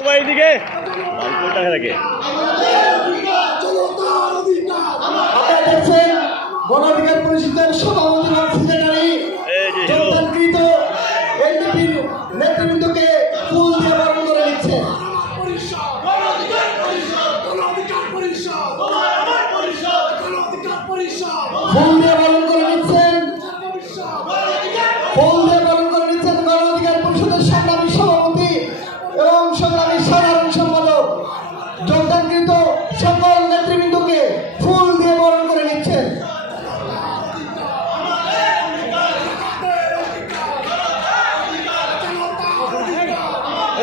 সবাই দিকে বালকোটা থাকে। আপনারা দেখছেন পরিষদের সভাপতি সেক্রেটারি এনডিপির নেতৃবৃন্দকে ফুল দিয়ে বরণ করে নিচ্ছেন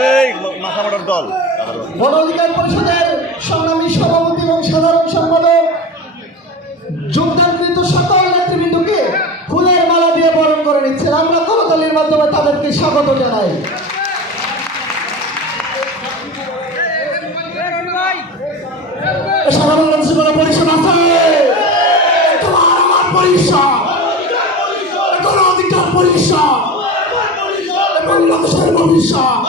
এই মাথা দল। গণ অধিকার পরিষদের সংগ্রামী সভাপতি এবং সাধারণ সম্পাদক, যোগদানকৃত সকল নেতৃবৃন্দকে ফুলের মালা দিয়ে বরণ করে নিচ্ছেন। আমরা করতালির মাধ্যমে তাদেরকে স্বাগত জানাই। সাধারণ মানুষের কোনো পরিষদ আছে। তোমার আমার পরিষদ। গণ অধিকার পরিষদ। বাংলাদেশের ভবিষ্যৎ।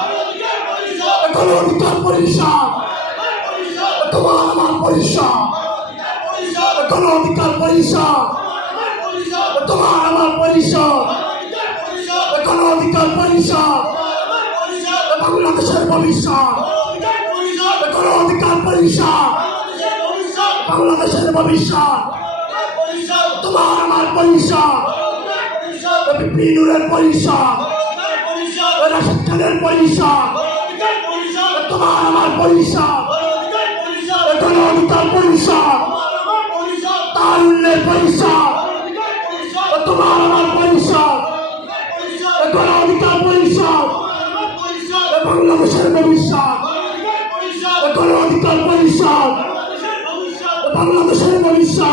গণ অধিকার পরিষদ। তোমার আমার পরিষদ। গণ অধিকার পরিষদ। তোমার আমার পরিষদ। গণ অধিকার পরিষদ। বাংলাদেশের ভবিষ্যৎ। গণ অধিকার পরিষদ। বাংলাদেশের ভবিষ্যৎ। তোমার আমার পরিষদ। বিপিনুরের পরিষদ। রাশেদ খানের পরিষদ। তোমার আমার পরিষদ। গণ অধিকার পরিষদ। তারুণ্যের পরিষদ। তোমার আমার পরিষদ। গণ অধিকার পরিষদ। বাংলাদেশের ভবিষ্যৎ। গণ অধিকার পরিষদ। বাংলাদেশের ভবিষ্যৎ।